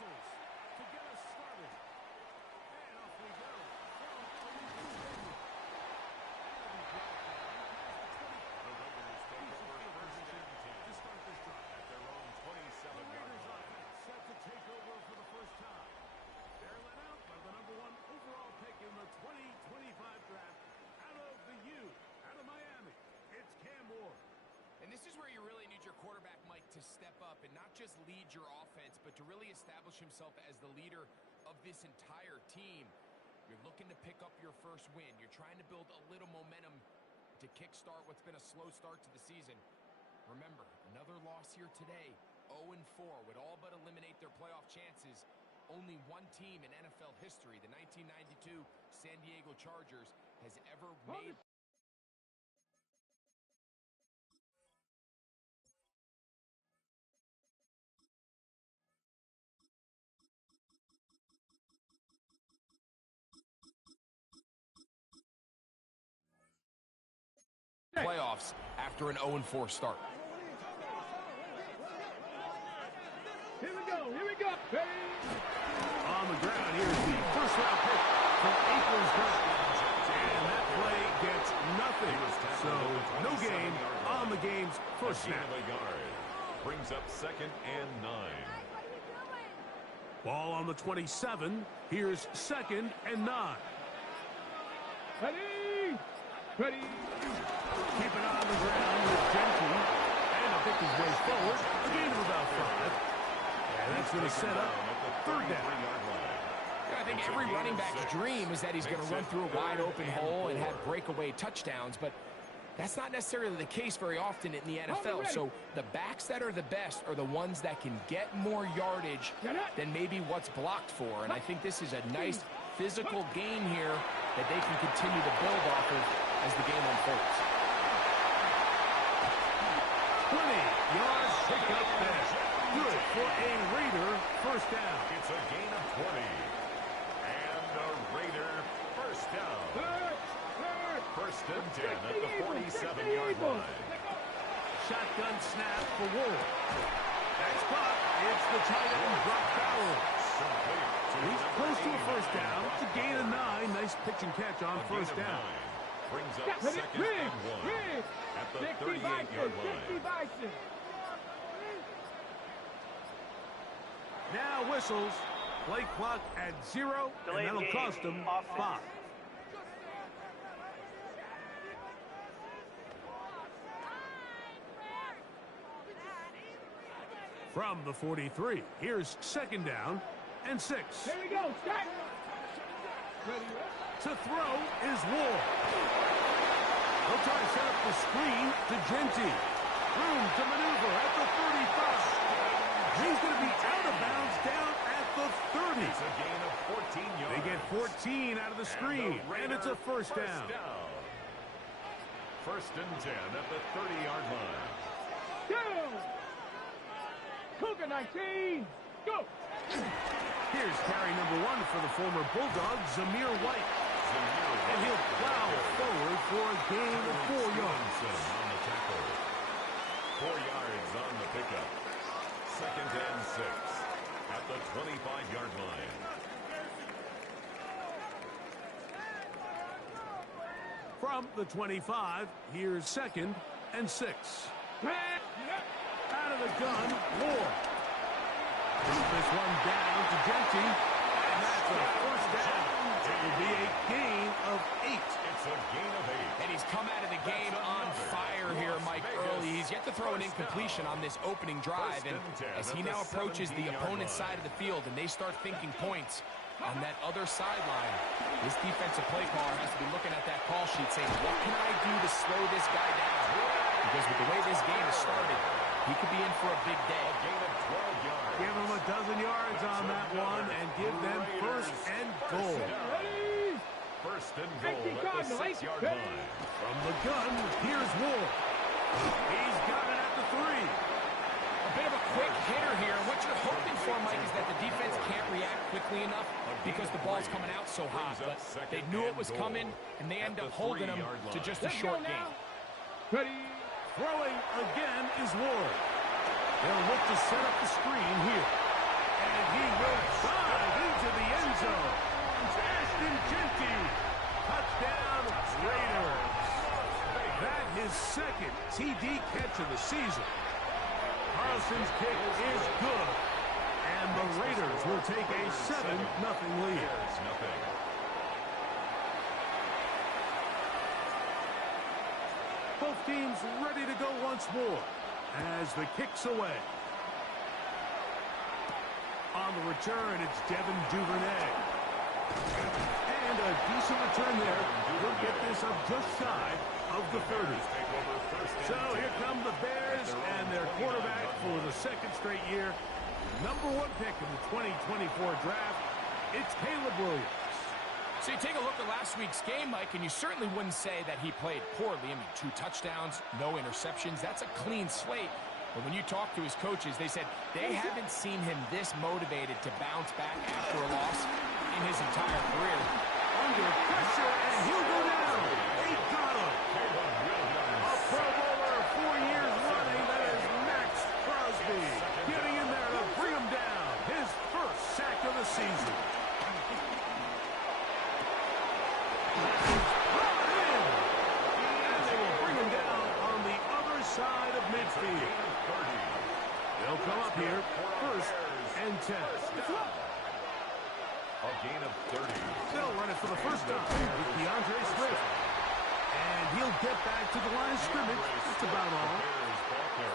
pistols to get us started. And off we go. The Raiders take over first and 10 to start this drive at their own 27-yard line. Set to take over for the first time. They're led out by the #1 overall pick in the 2025 draft out of the U, out of Miami. It's Cam Ward. And this is where you really need your quarterback, Mike, to step up and not just lead your offense, but to really establish himself as the leader of this entire team. You're looking to pick up your first win. You're trying to build a little momentum to kickstart what's been a slow start to the season. Remember, another loss here today, 0-4, would all but eliminate their playoff chances. Only one team in NFL history, the 1992 San Diego Chargers, has ever made... playoffs after an 0-4 start. Here we go, here we go. Hey. On the ground, here's the first-round pick from April's draft. And that play gets nothing. So no gain on the game's first snap. Brings up 2nd and 9. Ball on the 27. Here's 2nd and 9. Ready? Ready? Keep it on the ground with Gentry. And a pick his way forward. A gain of about 5. And that's going to set up 3rd down. I think every running back's dream is that he's going to run through a wide-open hole and have breakaway touchdowns, but that's not necessarily the case very often in the NFL. So the backs that are the best are the ones that can get more yardage than maybe what's blocked for. And I think this is a nice physical gain here that they can continue to build off of as the game unfolds. 20 yards pick up there. Good for a Raider first down. It's a gain of 20. And a Raider first down. 1st and 10 at the 47-yard line. Shotgun snap for Ward. That's caught. It's the tight end drop foul. He's close to a first down. It's a gain of 9. Nice pitch and catch on first down. Brings up 2nd and 1 at the 38-yard line. Now whistles. Play clock at 0, and that'll cost him 5. From the 43, here's 2nd down and 6. Here we go, start. To throw is Ward. He'll try to set up the screen to Gentry. Room to maneuver at the 35. He's going to be out of bounds down at the 30. It's a gain of 14 yards. They get 14 out of the screen, and it's a first down. 1st and 10 at the 30-yard line. Go! Cougar 19, go! Here's carry #1 for the former Bulldog, Zamir White. And he'll plow forward for a gain of 4 yards. On the tackle. 4 yards on the pickup. 2nd and 6 at the 25-yard line. From the 25, here's 2nd and 6. Out of the gun, Ward. This one down to Gentry, and that's a first down. It will be a gain of 8. It's a gain of 8. And he's come out of the game on fire here, Mike, early. He's yet to throw an incompletion on this opening drive, and as he now approaches the opponent's side of the field and they start thinking points on that other sideline, this defensive play caller has to be looking at that call sheet saying, what can I do to slow this guy down? Because with the way this game has started, he could be in for a big day. A gain of 12 yards. Give him a dozen yards on that one and give them 1st and goal. 1st and goal at the 6-yard line. From the gun, here's Ward. He's got it at the 3. A bit of a quick hitter here. What you're hoping for, Mike, is that the defense can't react quickly enough because the ball's coming out so hot. But they knew it was coming, and they end up holding them to just a short game. Ready? Throwing again is Ward. They'll look to set up the screen here. And he will dive into the end zone. Ashton Jeanty. Touchdown, Raiders. That his second TD catch of the season. Carlson's kick is good. And the Raiders will take a 7-0 lead. Both teams ready to go once more as the kick's away. On the return, it's Devin Duvernay. And a decent return there. We'll get this up just shy of the 30. So here come the Bears and their quarterback for the second straight year. #1 pick in the 2024 draft. It's Caleb Williams. So you take a look at last week's game, Mike, and you certainly wouldn't say that he played poorly. I mean, 2 touchdowns, no interceptions. That's a clean slate. But when you talk to his coaches, they said they haven't seen him this motivated to bounce back after a loss in his entire career. Under pressure, and he'll go down. They got him. A Pro Bowler 4 years running. That is Max Crosby getting in there to bring him down. His first sack of the season. And they will bring him down on the other side of midfield. They'll come up here, 1st and 10. A gain of 30. They'll run it for the first time with DeAndre Swift. And he'll get back to the line of scrimmage. That's about all.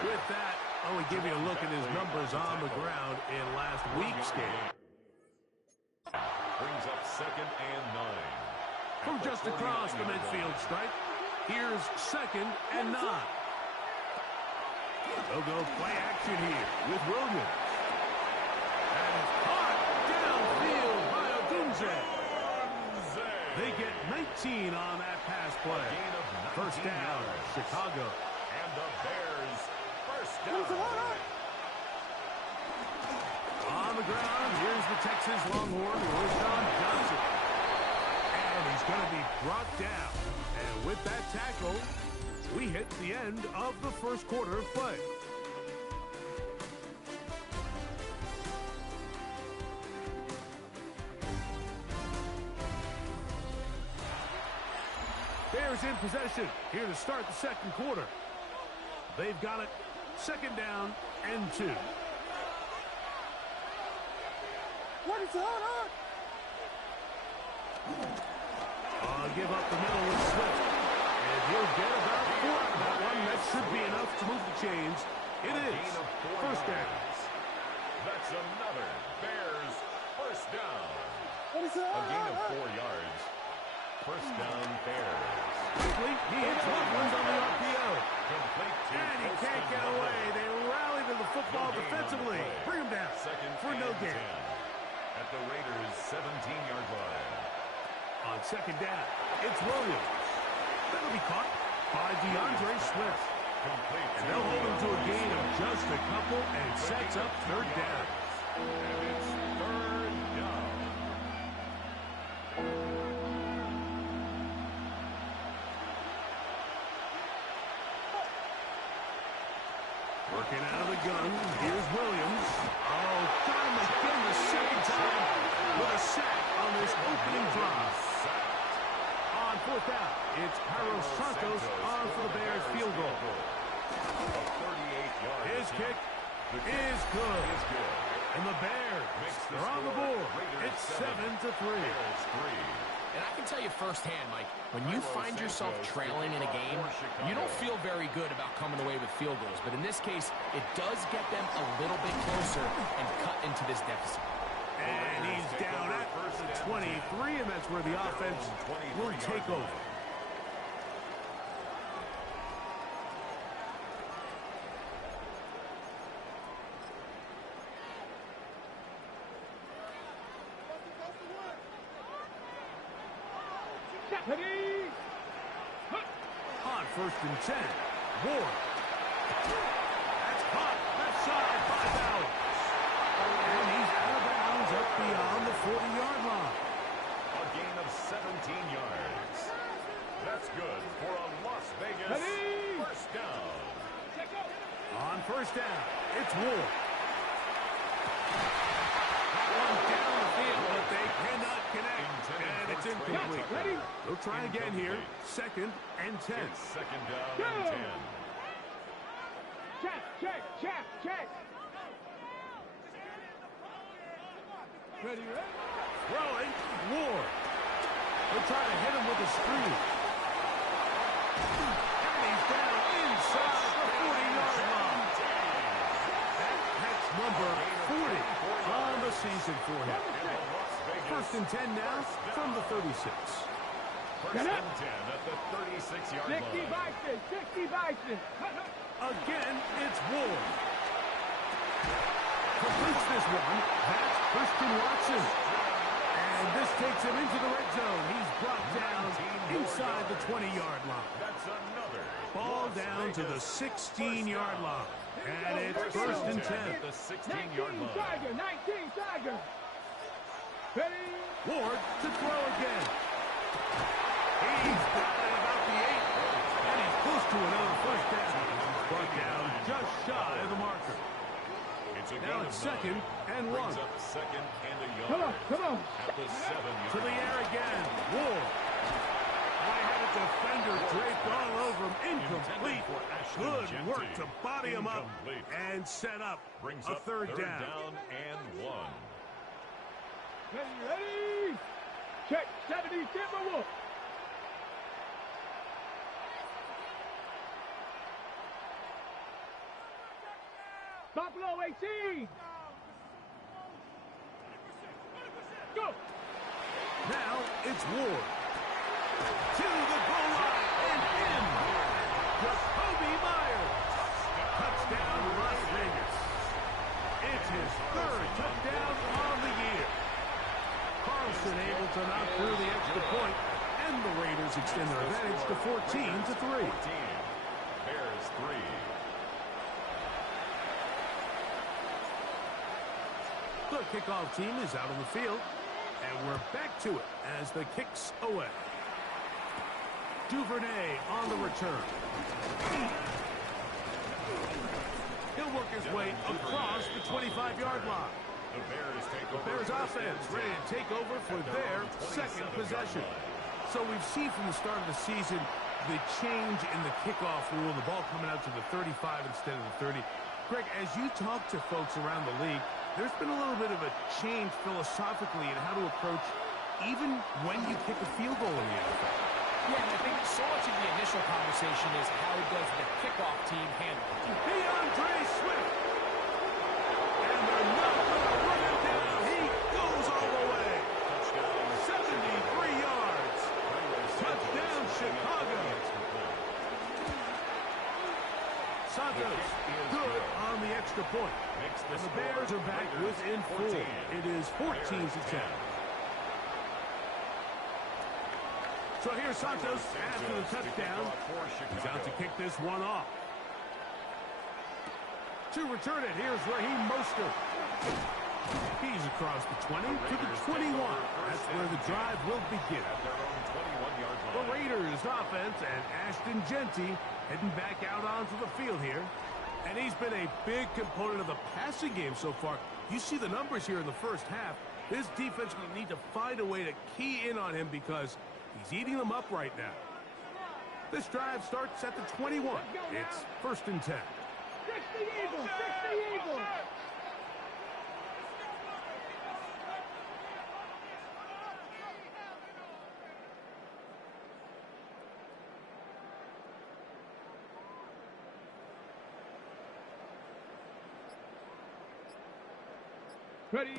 With that, I will give you a look at his numbers on the ground in last week's game. Brings up 2nd and 9. From just across the midfield stripe, here's 2nd and 9. They'll go play action here with Williams. And it's caught downfield by Odunze. They get 19 on that pass play. First down, Chicago. And the Bears first down. On the ground, here's the Texas Longhorn, Roshan Johnson. And he's going to be brought down. And with that tackle, we hit the end of the first quarter of play. Bears in possession here to start the second quarter. They've got it 2nd down and 2. What is going on? Give up the middle with Swift. And he'll get about 4 out of that one. That should be enough to move the chains. It is first down. That's another Bears first down. What is that? A gain of 4 yards. First down, Bears. Quickly, he hits Woodlands on the RPO. Complete to And he can't get away. They rally to the football defensively. Bring him down for no gain. At the Raiders' 17-yard line. On 2nd down, it's Williams. That'll be caught by DeAndre Swift. And they'll hold him to a gain of just a couple and sets up 3rd down. And it's 3rd down. Working out of the gun, here's Williams. Oh, got him again the 2nd time with a sack on this opening drive. On 4th down, it's Carlos Santos on for the Bears field goal. His kick is good. And the Bears are on the board. It's 7-3. And I can tell you firsthand, Mike, when you find yourself trailing in a game, you don't feel very good about coming away with field goals. But in this case, it does get them a little bit closer and cut into this deficit. And he's down at the 23, and that's where the offense will take over. On 1st and 10, Ward. That's caught left side by Bowers. And he's out of bounds up beyond the 40-yard line. A gain of 17 yards. That's good for a Las Vegas first down. On 1st down, it's Ward. incomplete. Ready? They'll try again here. 2nd and 10. It's 2nd down and 10. Check. Ready? Throwing. Ward. They'll try to hit him with a screen. And he's down inside the 40-yard line. That's number 40 on the season for him. 1st and 10 now from the 36. 1st and 10 at the 36-yard line. 60 Bison. Again, it's Ward. Completes this one. That's Christian Watson. And this takes him into the red zone. He's brought down inside the 20-yard line. That's another. Ball down to the 16-yard line. And it's 1st and 10. At the 16-yard line. 19 Tiger. Ready? Ward to throw again. He's got it about the 8. And he's close to another 1st down. Brought down just shy of the marker. Now it's 2nd and 1. Brings up 2nd and a yard. Come on. At the 7-yard To the air again. Ward. I had a defender draped all over him. Incomplete. Good work to body him up and set up Brings a up 3rd third down. and 1. Ready? Check. 70 Timberwolf. Buffalo 18. Go. Now it's Ward. To the goal line and in. Jacoby Myers. Touchdown Las Vegas. It's his 3rd touchdown on the year. Carlson able to knock through the extra point, and the Raiders extend their advantage to 14-3. Bears 3. The kickoff team is out on the field, and we're back to it as the kicks away. Duvernay on the return. He'll work his way across the 25-yard line. The Bears take over. Bears offense ready to take over for their 2nd possession. So we've seen from the start of the season the change in the kickoff rule, the ball coming out to the 35 instead of the 30. Greg, as you talk to folks around the league, there's been a little bit of a change philosophically in how to approach even when you kick a field goal in the NFL. Yeah, and I think so much of the initial conversation is how does the kickoff team handle it. DeAndre Swift. And they're not going to run him down. He goes all the way. 73 yards. Touchdown, Chicago. Santos, good on the extra point. And the Bears are back within 4. It is 14-10. So here's Santos after the touchdown. He's out to kick this one off. To return it, here's Raheem Mostert. He's across the 20 to the 21. That's where the drive will begin. The Raiders offense and Ashton Genty heading back out onto the field here. And he's been a big component of the passing game so far. You see the numbers here in the first half. This defense will need to find a way to key in on him because he's eating them up right now. This drive starts at the 21. It's 1st and 10. 60 Eagles. 60 Eagles. Ready.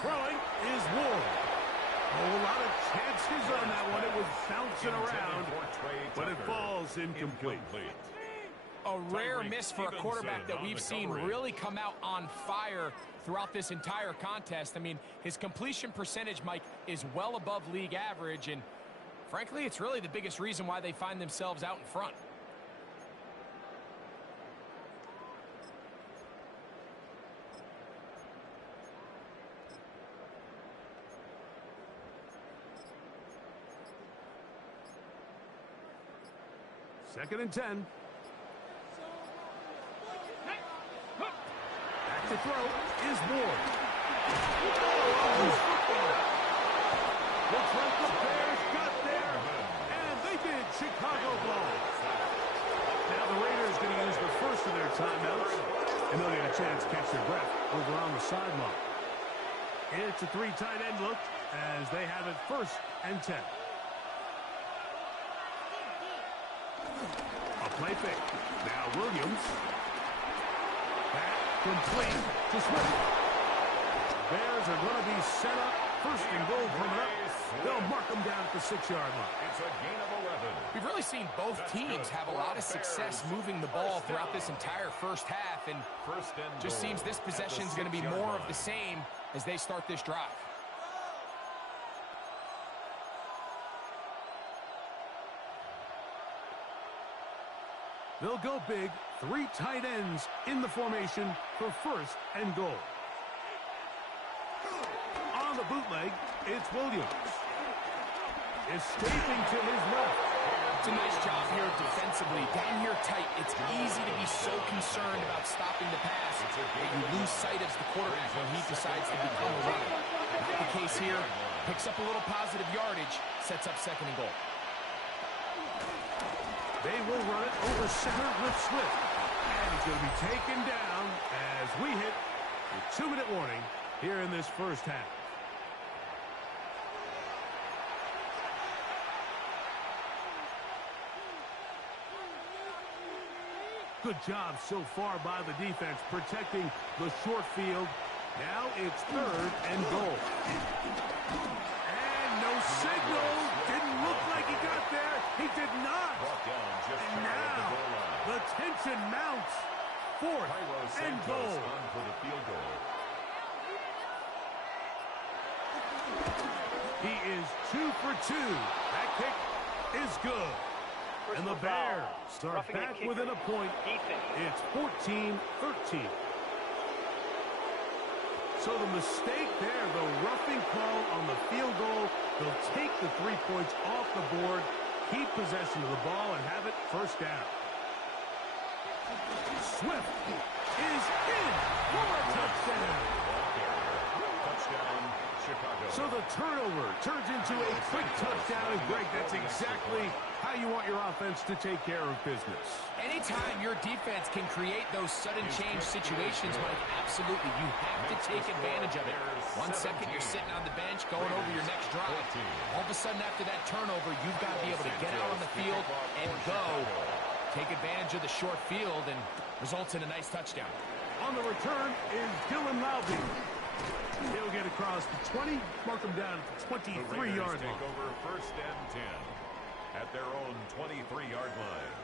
Throwing is Ward. A lot of chances on that one. It was bouncing around, but it falls incomplete. A rare miss for a quarterback that we've seen really come out on fire throughout this entire contest. I mean, his completion percentage, Mike, is well above league average, and frankly, it's really the biggest reason why they find themselves out in front. Second and 10. Back to throw is Ward. Looks like the Bears Chicago ball. Now the Raiders going to use the first of their timeouts, and they'll get a chance to catch their breath over on the sideline. It's a 3 tight end look as they have it 1st and 10. A play fake. Now Williams. Back complete to Swift. Bears are going to be set up. 1st and goal coming up. They'll mark them down at the 6-yard line. It's a gain of 11. We've really seen both teams have a lot of success moving the ball throughout this entire first half, and just seems this possession is going to be more of the same as they start this drive. They'll go big. 3 tight ends in the formation for 1st and goal. On the bootleg, it's Williams. Escaping to his left. It's a nice job here defensively. Down here tight, it's easy to be so concerned about stopping the pass that you lose sight of the quarterback when he decides to become a runner. Not the case here. Picks up a little positive yardage, sets up 2nd and goal. They will run it over center with Swift. And he's going to be taken down as we hit the 2-minute warning here in this first half. Good job so far by the defense protecting the short field. Now it's 3rd and goal. And no signal. Didn't look like he got there. He did not. And now the tension mounts. 4th and goal. For the field goal. He is 2 for 2. That kick is good. And the Bears start back within a point. It's 14-13. So the mistake there, the roughing call on the field goal, they'll take the 3 points off the board, keep possession of the ball, and have it 1st down. Swift is in for a touchdown. Touchdown, Chicago. So the turnover turns into a quick touchdown, and Greg, that's exactly how you want your offense to take care of business. Anytime your defense can create those sudden change situations, Mike, absolutely, you have to take advantage of it. 1 second, you're sitting on the bench going over your next drive. All of a sudden, after that turnover, you've got to be able to get out on the field and go. Take advantage of the short field, and results in a nice touchdown. On the return is Dylan Lowby. He'll get across the 20, mark him down at the 23-yard line. Take over 1st and 10 at their own 23-yard line.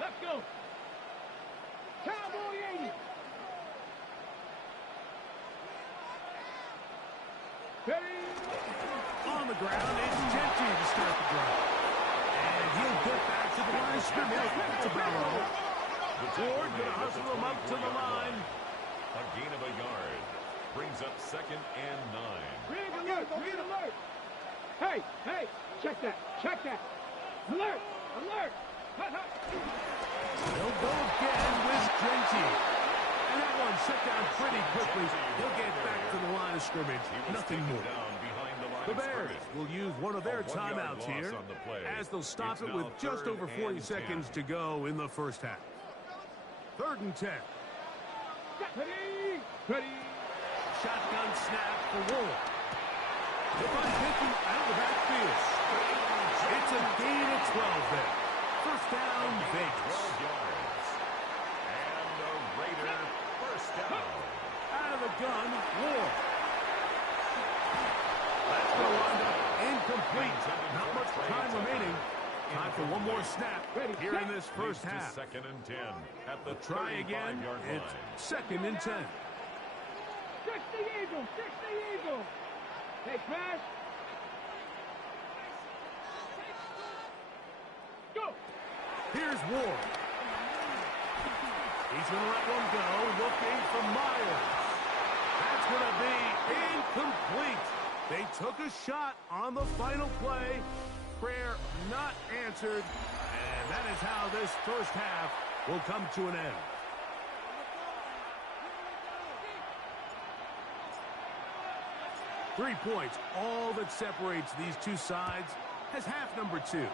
Let's go. Cowboy 80. On the ground, it's Genty to start the drive. And he'll get back to the line of scrimmage. That's about all. Ward going to hustle him up to the line. A gain of a yard. Brings up 2nd and 9. Red alert, red alert. Hey, hey, check that, check that. Alert, alert. Hut, hut. They'll go again with Genty. And that one shut down pretty quickly. He'll get back to the line of scrimmage. Nothing more. The Bears will use one of their timeouts here as they'll stop it with just over 40 seconds to go in the first half. 3rd and 10. Ready, ready. Shotgun snap for Ward. If I'm picking out of the backfield, it's a gain of 12 there. 1st down, Vegas. 12 yards. And the Raider 1st down. Out of the gun, Ward. That's going to wind up incomplete. Not much time remaining. Time for one more snap here in this first half. 2nd and 10 at the Try again. It's 2nd and 10. 60 Eagles, 60 Eagles. Hey, Crash. Go. Here's Ward. He's going to let one go. Looking for Myers. That's going to be incomplete. They took a shot on the final play, prayer not answered. And that is how this first half will come to an end. Three points, all that separates these two sides, has half number 2.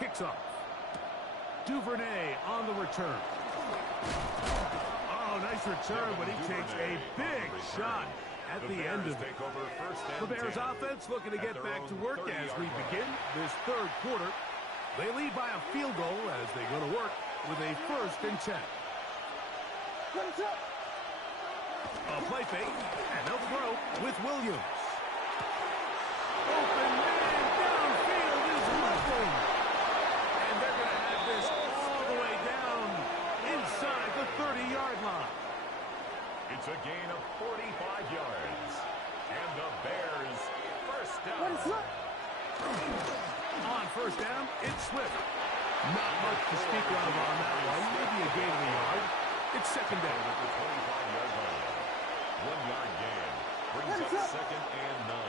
Kicks off. Duvernay on the return. Oh, nice return, but he takes a big shot at the end of it. The Bears offense looking to get back to work as we begin this third quarter. They lead by a field goal as they go to work with a 1st and 10. A play fake, and they'll throw with Williams. Open man downfield is nothing. And they're going to have this all the way down inside the 30-yard line. It's a gain of 45 yards. And the Bears first down. On first down, it's Swift. Not much to speak of on that one. Maybe a gain of a yard. It's second down. At the 25-yard line. 1-yard gain. Brings up 2nd and 9.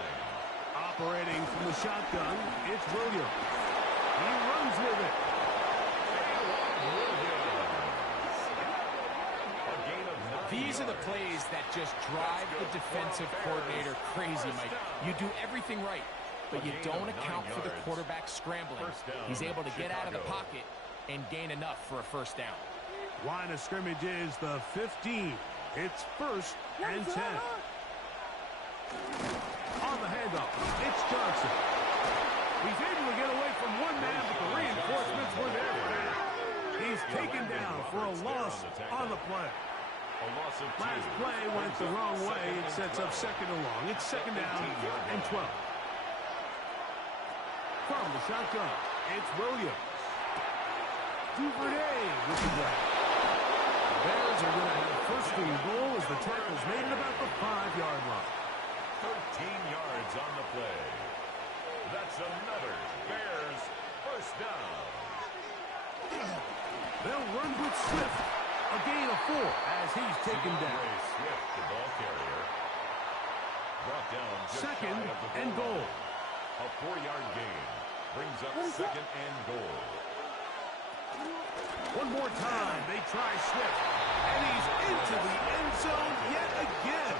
Operating from the shotgun, it's Williams. He runs with it. These are the plays that just drive the defensive coordinator crazy, Mike. You do everything right, but you don't account for the quarterback scrambling. He's able to get out of the pocket and gain enough for a first down. Line of scrimmage is the 15. It's 1st and 10. On the handoff, it's Johnson. He's able to get away from one man, but the reinforcements were there for him. He's taken down for a loss on the play. Last play went the wrong way. It sets up 2nd and long. It's 2nd down and 12. From the shotgun, it's Williams. Duvernay with the grab. The Bears are going to have 1st and goal as the tackle's made at about the 5-yard line. 13 yards on the play. That's another Bears first down. They'll run with Swift. A gain of 4 as he's taken down. Swift, the ball carrier. Brought down just 2nd shy of the and goal. A 4-yard gain. Brings up 2nd and goal. One more time, they try Swift. And he's into the end zone yet again.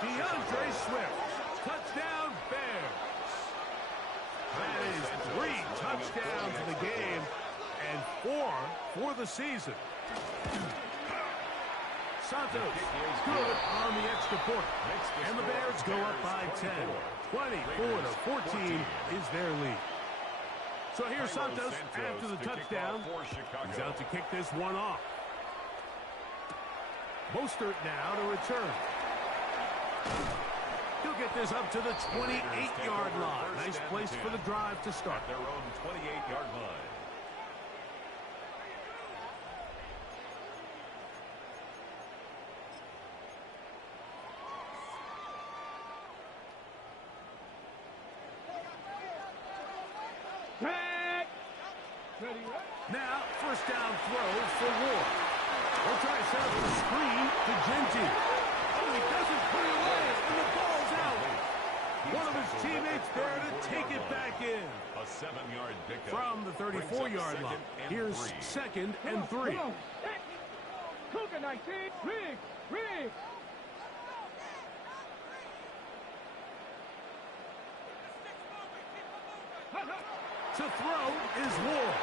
DeAndre Swift. Touchdown, Bears. That is 3 touchdowns in the game and 4 for the season. Santos good on the extra point. And the Bears go up by 10. 24-14 is their lead. So here's Santos after the touchdown. He's out to kick this one off. Mostert now to return. He'll get this up to the 28-yard line. Nice place for the drive to start. Their own 28-yard line. Now, first down throw for Ward. They'll try to set up the screen to Genty. Oh, he doesn't put it away, and the ball's out. One of his teammates there to take it back in. A 7-yard pickup. From the 34-yard line. Here's 2nd and 3. Cougar 19, Riggs. To throw is Ward.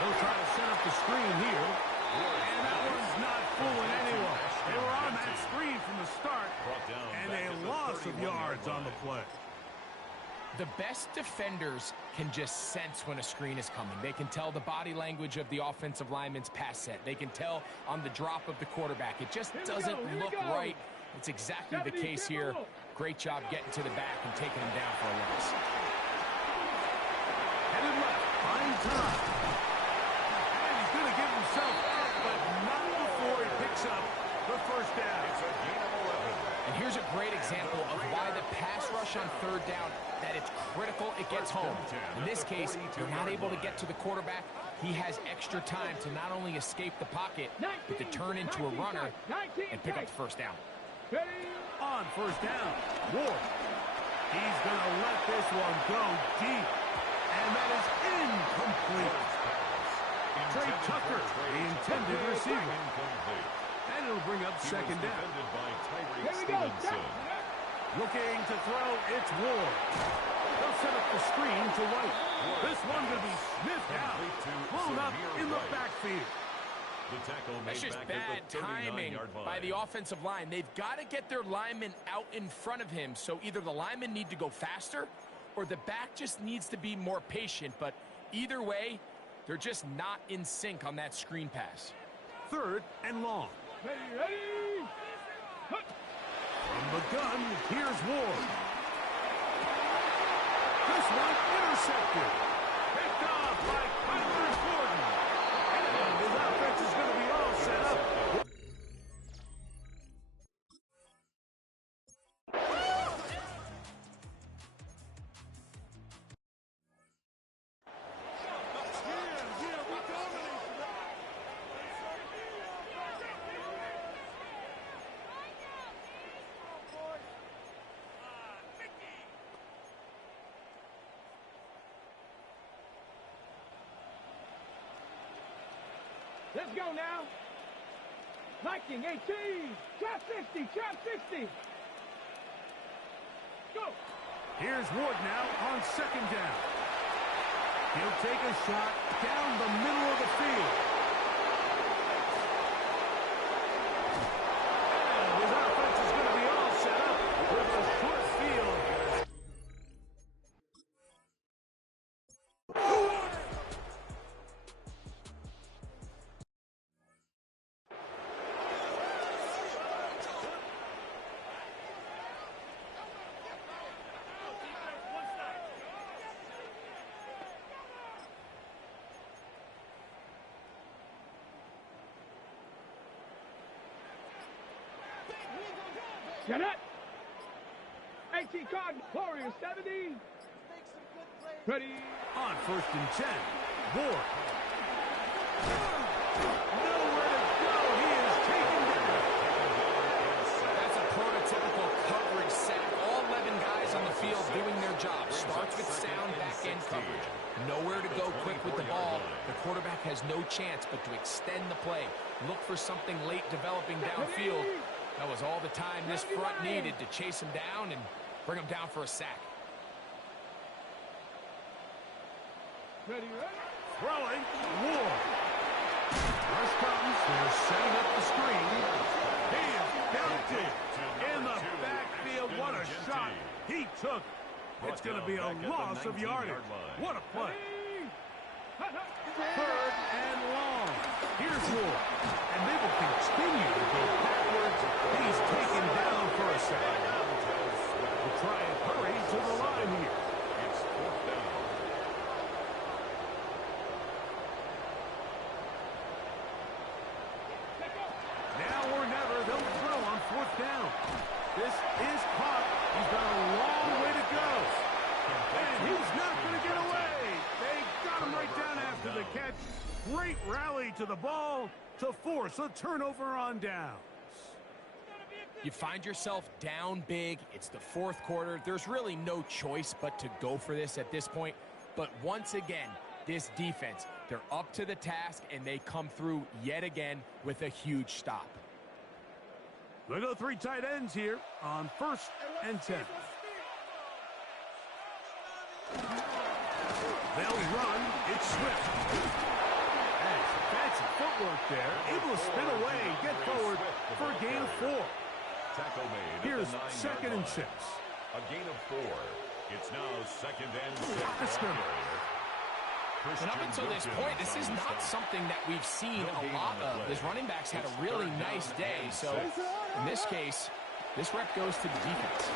They'll try to set up the screen here. And that one's not fooling anyone. They were on that screen from the start. And a loss of yards on the play. The best defenders can just sense when a screen is coming. They can tell the body language of the offensive lineman's pass set. They can tell on the drop of the quarterback. It just doesn't look right. It's exactly the case here. Great job getting to the back and taking him down for a loss. Headed left, buying time. And he's going to give himself up, but not before he picks up the first down. It's a gain of 11. And here's a great example of why the pass rush on third down, that it's critical it gets home. In this case, they're not able to get to the quarterback. He has extra time to not only escape the pocket, but to turn into a runner and pick up the first down. On first down, Ward. He's going to let this one go deep. And that is incomplete. Trey Tucker, the intended receiver. And it'll bring up second down. Here we go. Looking to throw, it's Ward. They'll set up the screen to White. This one will be sniffed out. Blown up in the backfield. That's just bad timing by the offensive line. They've got to get their linemen out in front of him, so either the linemen need to go faster or the back just needs to be more patient. But either way, they're just not in sync on that screen pass. 3rd and long. Ready. From the gun, here's Ward. This one intercepted. Picked off by Kyler Gordon. And his offense is going to be all set up. Let's go now. Viking 18. Trap 60. Trap 60. Go. Here's Ward now on 2nd down. He'll take a shot down the middle of the field. And his offense is going to be all set up with a short field. Get it. 18 card. Warriors 70. Ready. On 1st and 10. Ward. Nowhere to go. He is taken down. That's a prototypical coverage sack. All 11 guys on the field doing their job. Starts with sound back-end coverage. Nowhere to go quick with the ball. The quarterback has no chance but to extend the play. Look for something late developing downfield. That was all the time this front needed to chase him down and bring him down for a sack. Ready. Throwing. Ward. Rush comes. They're setting up the screen. He is dumped it in the backfield. What a shot he took. It's going to be a loss of yardage. What a play. 3rd and long. Here's Ward. And they will continue to go backwards. He's taken down for a sack. We'll try and hurry to the line here. It's 4th down. Now or never, they'll throw on 4th down. This is caught. He's got a long way to go. And he's not going to get away. They got him right down after the catch. Great rally to the ball to force a turnover on downs. You find yourself down big. It's the 4th quarter. There's really no choice but to go for this at this point. But once again, this defense, they're up to the task, and they come through yet again with a huge stop. We'll go 3 tight ends here on 1st and 10. They'll run. It's Swift. Fancy footwork there. Able to spin away, get forward for a gain of 4. Tackle made. Here's 2nd and 6. A gain of 4. It's now 2nd and 6. And up until this point, this is not something that we've seen a lot of. His running backs had a really nice day. So in this case, this rep goes to the defense.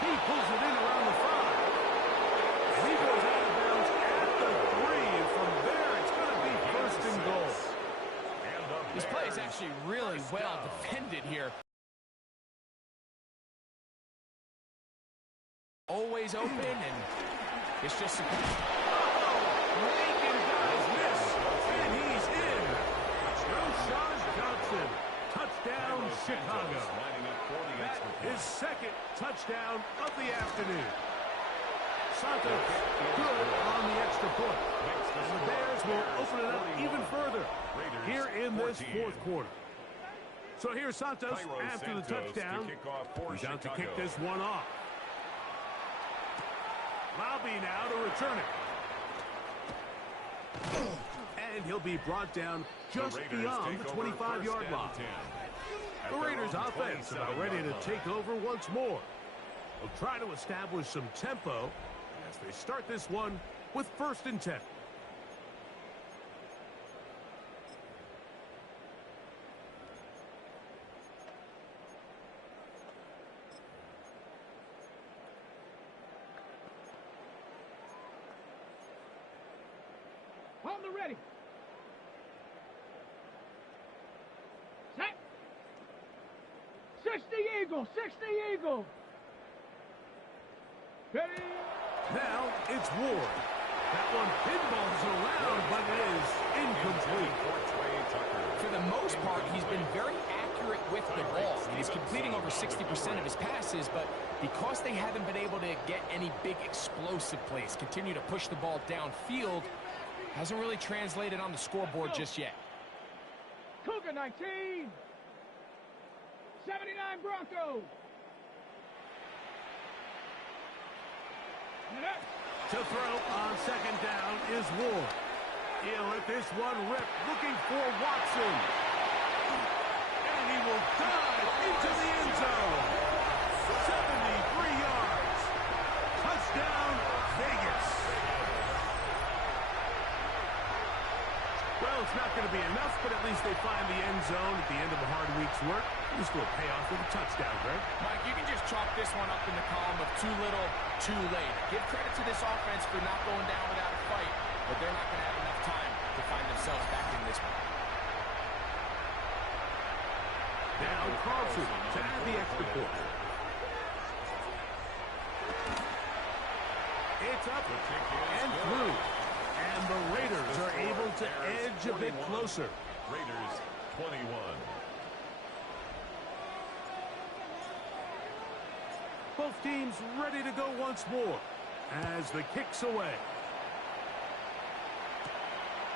He pulls it in around the 5. And he goes out of bounds at the 3. And from there, it's going to be 1st and goal. This play is actually really well defended here. Always open, and it's just... Lincoln guys miss, and he's in. Roshan Johnson, touchdown Chicago. That is 2nd touchdown of the afternoon. Santos good on the extra point. And the Bears will open it up even further here in this fourth quarter. So here's Santos after the touchdown. He's out to kick this one off. Lobby now to return it. And he'll be brought down just beyond the 25-yard line. The Raiders offense about ready to take over once more. They'll try to establish some tempo as they start this one with 1st and 10. On the ready. Set. 60 Eagle, 60 Eagle. Ready. Now it's Ward. That one pinballs around, but it is incomplete. For the most part, he's been very accurate with the ball. He's completing over 60% of his passes, but because they haven't been able to get any big explosive plays, continue to push the ball downfield, hasn't really translated on the scoreboard just yet. Cougar 19. 79 Broncos. To throw on 2nd down is Ward. He'll let this one rip, looking for Watson. And he will dive into the end zone. 73 yards. Touchdown, Vegas. Well, it's not going to be enough, but at least they find the end zone at the end of a hard week's work. This will pay off with a touchdown, Greg. Mike, you can just chalk this one up in the column of too little, too late. Give credit to this offense for not going down without a fight, but they're not going to have enough time to find themselves back in this one. Now Carlson to add the extra point. It's up and through. And the Raiders are able to edge a bit closer. Raiders 21. Both teams ready to go once more as the kick's away.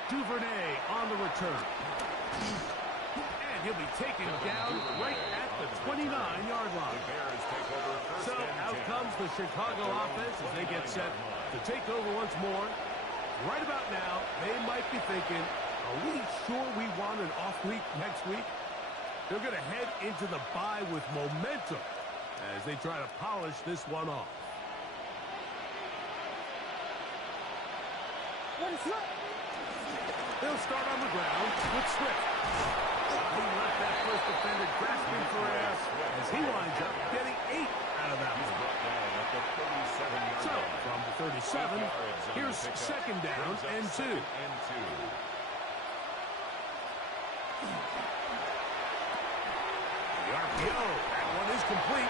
Duvernay on the return. And he'll be taken down right at the 29-yard line. So out comes the Chicago offense as they get set to take over once more. Right about now, they might be thinking, are we sure we want an off week next week? They're going to head into the bye with momentum as they try to polish this one off. They'll start on the ground with Swift. He left that first defender grasping for air as he winds up getting 8 out of that one. So, from the 37, here's 2nd down and 2. The RPO, that one is complete.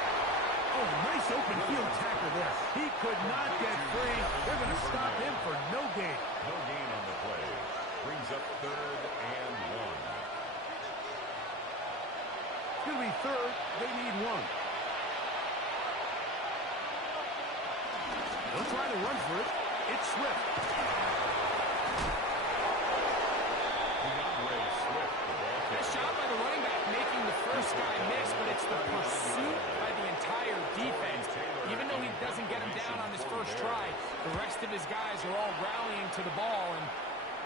Oh, nice open field tackle there. He could not get free. They're going to stop him for no gain. No gain on the play. Brings up 3rd and 1. It's going to be 3rd. They need 1. They'll try to run for it. It's Swift. Nice job by the running back making the first guy miss, but it's the pursuit by the entire defense. Even though he doesn't get him down on his first try, the rest of his guys are all rallying to the ball, and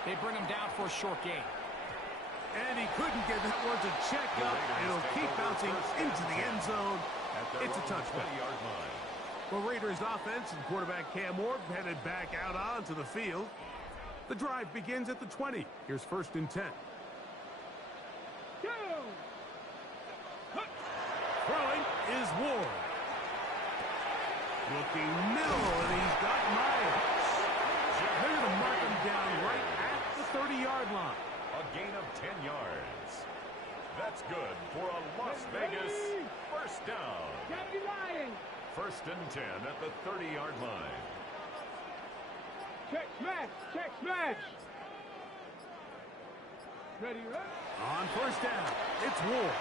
they bring him down for a short gain. And he couldn't get that one to check up. It'll keep bouncing into the end zone. It's a touchdown. The Raiders offense and quarterback Cam Ward headed back out onto the field. The drive begins at the 20. Here's 1st and 10. Throwing is Ward. Looking middle, and he's got Myers. They're going to mark him down right at the 30-yard line. A gain of 10 yards. That's good for a Las Vegas first down. 1st and 10 at the 30-yard line. Check smash, check smash. Ready, ready. On 1st down, it's Ward.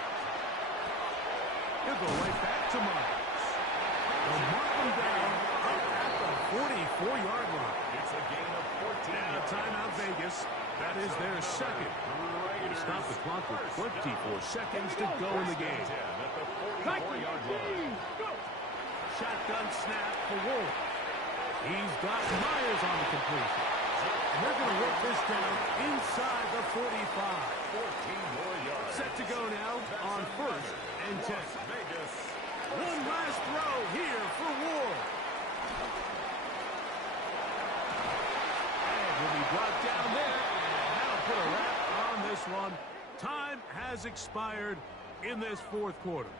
He'll go right back to Myers. They'll mark him down up at the 44-yard line. It's a gain of 14. Now timeout Vegas. That is their second. They stop the clock with 24 seconds to go in the game. At the 44-yard line. Shotgun snap for Wolf. He's got Myers on the completion. And they're going to work this down inside the 45. 14 more yards. Set to go now on 1st and 10. Vegas. One last throw here for Ward. And will be brought down there. And that'll put a wrap on this one. Time has expired in this fourth quarter.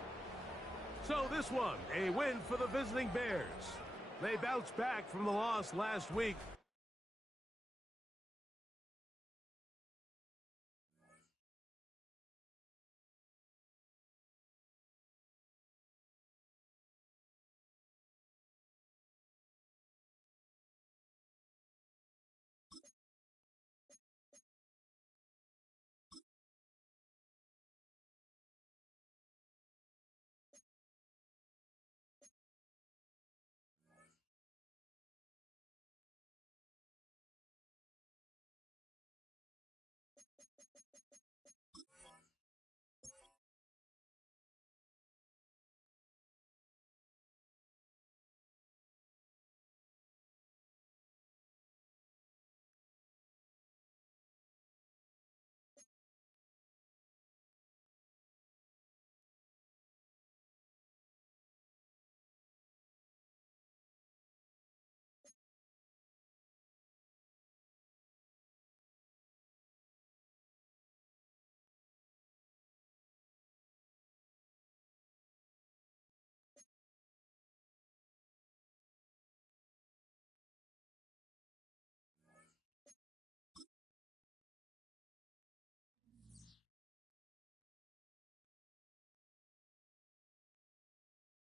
So this one, a win for the visiting Bears. They bounced back from the loss last week